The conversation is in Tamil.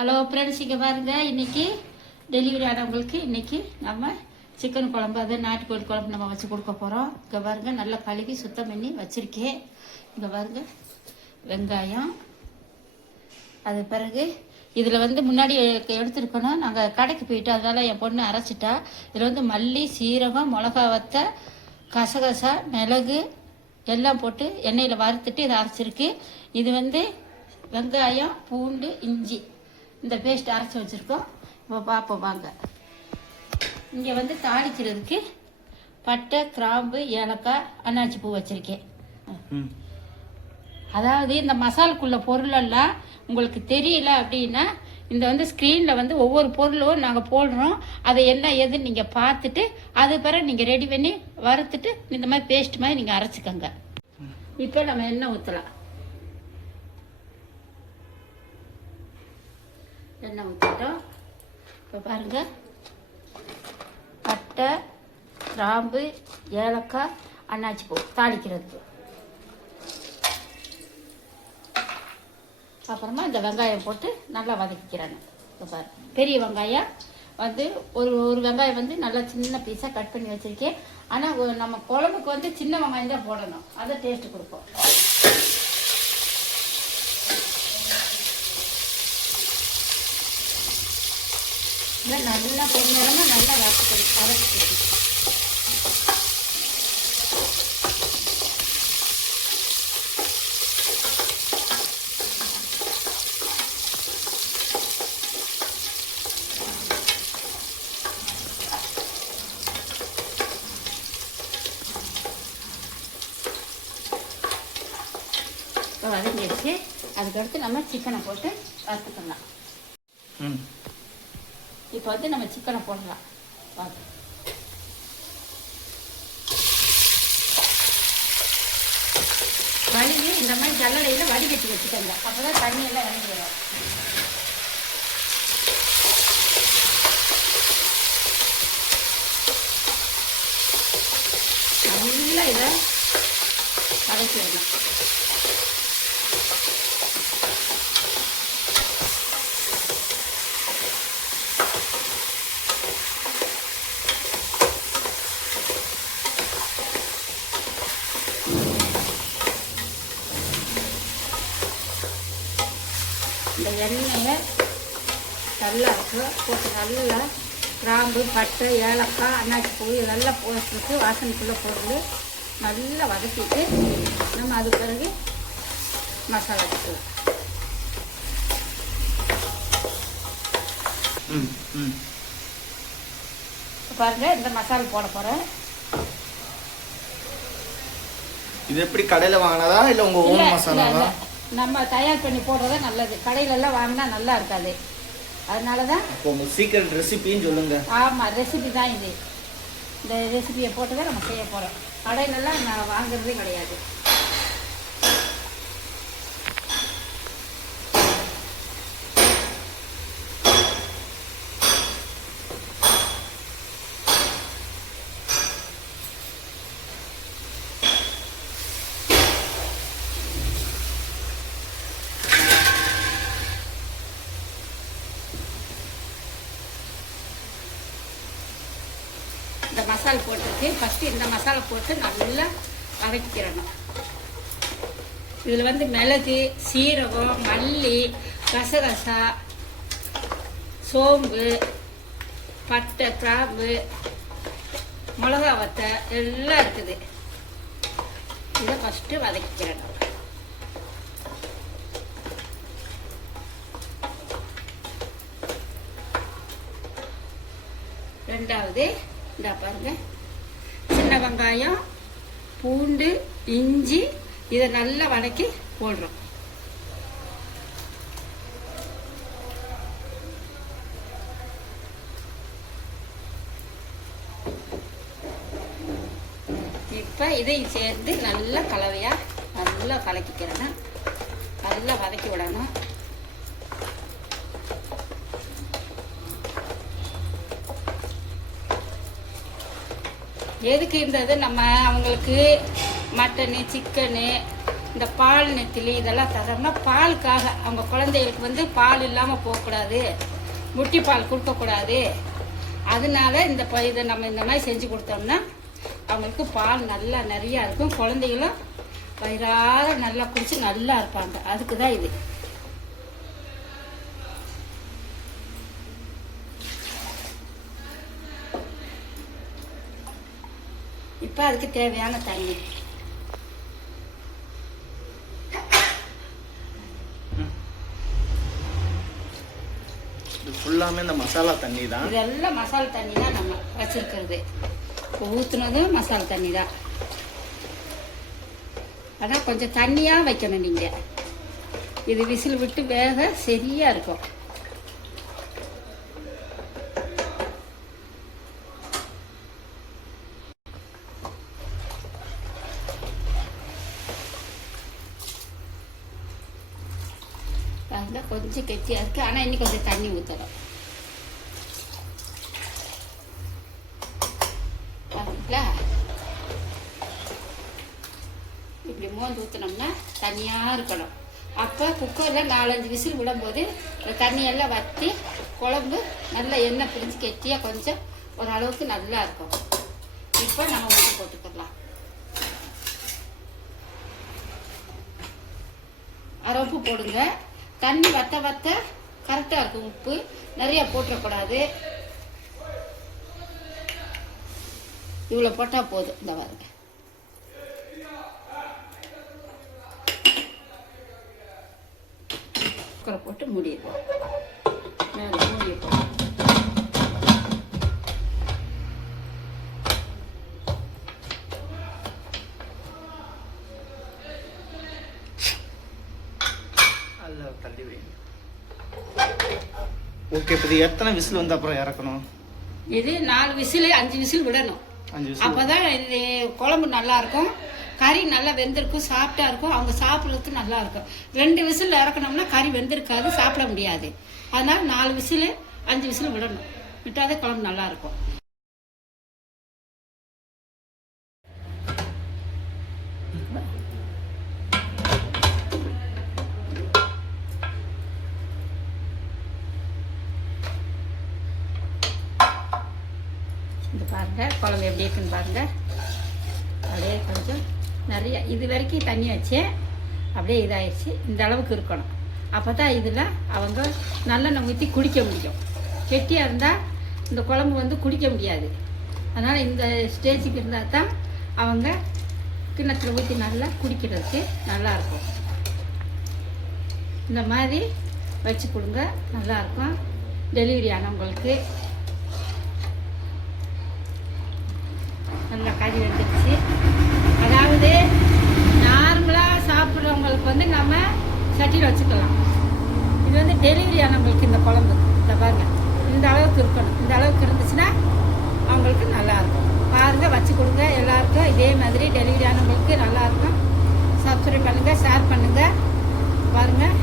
ஹலோ ஃப்ரெண்ட்ஸ், இங்கே பாருங்கள். இன்றைக்கி டெலிவரி ஆனவங்களுக்கு இன்றைக்கி நம்ம சிக்கன் குழம்பு, அது நாட்டுக்கோழி குழம்பு நம்ம வச்சு கொடுக்க போகிறோம். இங்கே பாருங்கள், நல்லா கழுவி சுத்தம் பண்ணி வச்சுருக்கேன். இங்கே பாருங்கள், வெங்காயம். அது பிறகு இதில் வந்து முன்னாடி எடுத்துருக்கணும். நாங்கள் கடைக்கு போயிட்டு அதனால் என் பொண்ணு அரைச்சிட்டா. இதில் வந்து மல்லி, சீரகம், மிளகா வத்த, கசகசா, மிளகு எல்லாம் போட்டு எண்ணெயில் வறுத்துட்டு இதை அரைச்சிருக்கு. இது வந்து வெங்காயம், பூண்டு, இஞ்சி இந்த பேஸ்ட் அரைச்சி வச்சுருக்கோம். இப்போ பார்ப்போம் வாங்க. இங்கே வந்து தாளிக்கிறதுக்கு பட்டை, கிராம்பு, ஏலக்காய், அன்னாச்சி பூ வச்சுருக்கேன். அதாவது இந்த மசாலுக்குள்ள பொருளெல்லாம் உங்களுக்கு தெரியல அப்படின்னா இந்த வந்து ஸ்க்ரீனில் வந்து ஒவ்வொரு பொருளும் நாங்கள் போடுறோம். அதை என்ன ஏதுன்னு நீங்கள் பார்த்துட்டு அது பிறகு நீங்கள் ரெடி பண்ணி வறுத்துட்டு இந்த மாதிரி பேஸ்ட் மாதிரி நீங்கள் அரைச்சிக்கோங்க. இப்போ நம்ம எண்ணெய் ஊற்றலாம். எண்ணெய் ஊற்றிட்டோம். இப்போ பாருங்கள், பட்டை, கிராம்பு, ஏலக்காய், அன்னாச்சி பூ தாளிக்கிறதுக்கு. அப்புறமா இந்த வெங்காயம் போட்டு நல்லா வதக்கிக்கிறாங்க. இப்போ பாரு, பெரிய வெங்காயம் வந்து ஒரு வெங்காயம் வந்து நல்லா சின்ன பீஸாக கட் பண்ணி வச்சுருக்கேன். ஆனால் நம்ம குழம்புக்கு வந்து சின்ன வெங்காயம் தான் போடணும், அதை டேஸ்ட்டு கொடுப்போம். நல்லா கொஞ்ச நேரமாக நல்லா வதக்கிக்கணும். இப்போ வதங்கிடுச்சு. அதுக்கடுத்து நம்ம சிக்கனை போட்டு வறுத்துக்கலாம். இப்போ வந்து நம்ம சிக்கனை போடலாம். வலிக்கு இந்த மாதிரி ஜல்லடையில் வடிகட்டி வச்சுக்கோங்க. அப்போ தான் தண்ணியெல்லாம் வடிஞ்சு வரும். நல்லா இதை வதக்கி விடணும். இந்த எண்ணெயை நல்லா போட்டு நல்லா கிராம்பு, பட்டை, ஏலக்காய், அன்னாச்சி பூ இதெல்லாம் போட்டுருக்கு. வாசனைக்குள்ளே பொருள் நல்லா வதக்கிட்டு நம்ம அது பிறகு மசாலா வச்சுக்கலாம். பாருங்க, இந்த மசாலா போட போகிறேன். இது எப்படி கடையில் வாங்கினதா இல்லை உங்கள் ஓன் மசாலாவா? நம்ம தயார் பண்ணி போடுறதா நல்லது. கடையிலெல்லாம் வாங்கினா நல்லா இருக்காது. அதனால தான் உங்கள் சீக்கிரம் ரெசிபின்னு சொல்லுங்கள். ஆமாம், ரெசிபி தான் இது. இந்த ரெசிபியை போட்டு தான் நம்ம செய்ய போகிறோம். கடையிலெல்லாம் நான் வாங்குறதே கிடையாது. இந்த மசாலா போட்டுருக்கு. ஃபஸ்ட்டு இந்த மசாலா போட்டு நல்லா வதக்கிக்கிறணும். இதில் வந்து மிளகு, சீரகம், மல்லி, கசகசா, சோம்பு, பட்டை, கிராம்பு, மிளகா வத்தை எல்லாம் இருக்குது. இதை ஃபஸ்ட்டு வதக்கிக்கிறணும். ரெண்டாவது இந்த பாருங்க, சின்ன வெங்காயம், பூண்டு, இஞ்சி இதை நல்லா வதக்கி போடுறோம். இப்போ இதையும் சேர்ந்து நல்லா கலவையாக நல்லா கலக்கிக்கிறேன்னா நல்லா வதக்கி விடணும். எதுக்கு இருந்தது, நம்ம அவங்களுக்கு மட்டனு, சிக்கனு, இந்த பால் நெத்திலி இதெல்லாம் தரோம்னா பாலுக்காக அவங்க குழந்தைகளுக்கு வந்து பால் இல்லாமல் போகக்கூடாது, முட்டி பால் கொடுக்கக்கூடாது. அதனால இதை நம்ம இந்த மாதிரி செஞ்சு கொடுத்தோம்னா அவங்களுக்கு பால் நல்லா நிறையா இருக்கும். குழந்தைகளும் வயிறார நல்லா குடிச்சு நல்லா இருப்பாங்க. அதுக்கு தான் இது. இப்போ அதுக்கு தேவையான தண்ணி ஃபுல்லாமே இந்த மசாலா தண்ணி தான். இதெல்லாம் மசாலா தண்ணி தான் நம்ம வச்சிருக்கிறது. ஊற்றுனதும் மசாலா தண்ணி தான். ஆனால் கொஞ்சம் தண்ணியாக வைக்கணும் நீங்கள். இது விசில் விட்டு வேக சரியாக இருக்கும். அதில் கொஞ்சம் கெட்டியாக இருக்குது. ஆனால் இன்னும் கொஞ்சம் தண்ணி ஊற்றணும். பாருங்களா, இப்படி மோந்து ஊற்றினோம்னா தண்ணியாக இருக்கணும். அப்போ குக்கரில் 4-5 விசில் விடும்போது தண்ணியெல்லாம் வற்றி குழம்பு நல்லா எண்ணெய் பிரிஞ்சு கெட்டியாக கொஞ்சம் ஓரளவுக்கு நல்லா இருக்கும். இப்போ நம்ம உப்பு போட்டுக்கலாம். அரை உப்பு போடுங்க. தண்ணி வத்த வத்த கரெக்டாக இருக்கும். உப்பு நிறைய போட்டுறக்கூடாது. இவ்வளோ போட்டால் போதும். இந்த பாருங்க. குக்கரை போட்டு மூடிடுவோம். மேலே மூடிடுவோம். தள்ளி வைங்க. ஓகே, இப்போ எத்தனை விசில் வந்து அப்புறம் இறக்கணும்? இது 4 விசில் 5 விசில் விடணும். 5 விசில். அப்போதான் இது குழம்பு நல்லா இருக்கும். கறி நல்லா வெந்திருக்கும், சாப்பிட்டா இருக்கும். அவங்க சாப்பிட்றதுக்கு நல்லா இருக்கும். 2 விசில் இறக்கணும்னா கறி வெந்திருக்காது, சாப்பிட முடியாது. அதனால 4 விசில் 5 விசில் விடணும். விட்டாதே குழம்பு நல்லா இருக்கும். இது பாருங்க, குழம்பு எப்படி இருக்குன்னு பாருங்க. அப்படியே கொஞ்சம் நிறைய இது வரைக்கும் தண்ணி வச்சேன், அப்படியே இதாகிடுச்சு. இந்த அளவுக்கு இருக்கணும். அப்போ தான் இதில் அவங்க நல்லெண்ணெய் ஊற்றி குடிக்க முடியும். கெட்டியாக இருந்தால் இந்த குழம்பு வந்து குடிக்க முடியாது. அதனால் இந்த ஸ்டேஜுக்கு இருந்தால் தான் அவங்க கிண்ணத்தில் ஊற்றி நல்லா குடிக்கிறதுக்கு நல்லாயிருக்கும். இந்த மாதிரி வச்சு கொடுங்க, நல்லாயிருக்கும். டெலிவரி ஆனவங்களுக்கு நல்லா கறி வந்துடுச்சு. அதாவது நார்மலாக சாப்பிட்றவங்களுக்கு வந்து நம்ம சட்டியில் வச்சுக்கலாம். இது வந்து டெலிவரி ஆனவங்களுக்கு இந்த குழம்பு இந்த பாருங்க இந்த அளவுக்கு இருக்கணும். இந்த அளவுக்கு இருந்துச்சுன்னா அவங்களுக்கு நல்லாயிருக்கும். பாருங்கள், வச்சு கொடுங்க எல்லாருக்கும். இதே மாதிரி டெலிவரி ஆனவங்களுக்கு நல்லாயிருக்கும். சப்ஸ்கிரைப் பண்ணுங்கள், ஷேர் பண்ணுங்கள். பாருங்கள்.